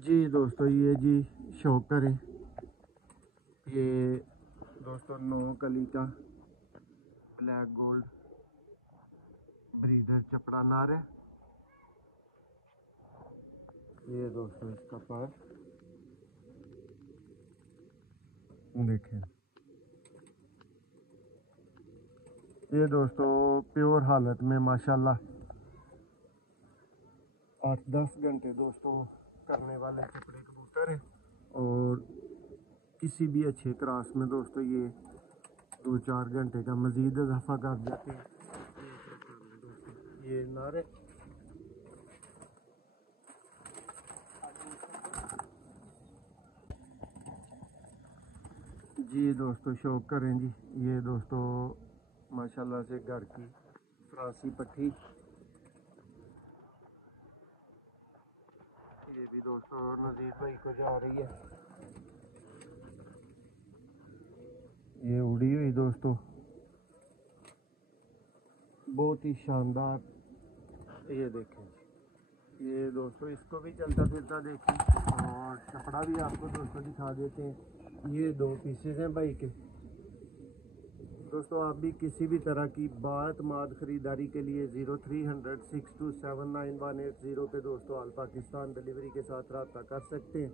जी दोस्तों, ये जी शो करें, ये दोस्तों 9 कली का ब्लैक गोल्ड ब्रीडर चपड़ा नार है। ये दोस्तों इसका पर देखें, ये दोस्तों प्योर हालत में माशाल्लाह 8-10 घंटे दोस्तों करने वाले चपड़े कबूतर हैं। और किसी भी अच्छे क्रॉस में दोस्तों ये 2-4 घंटे का मज़ीद इजाफा कर जाते हैं। ये नारे जी दोस्तों शौक करें जी, ये दोस्तों माशाल्लाह से घर की फ्रांसी पट्टी, ये भी दोस्तों नज़ीर भाई को जा रही है। ये उड़ी हुई दोस्तों बहुत ही शानदार, ये देखें, ये दोस्तों इसको भी चलता फिरता देखें और कपड़ा भी आपको दोस्तों दिखा देते हैं। ये 2 पीसेस हैं भाई के। दोस्तों आप भी किसी भी तरह की बातमाद ख़रीदारी के लिए 0300 6279180 पे दोस्तों ऑल पाकिस्तान डिलीवरी के साथ रब्ता कर सकते हैं।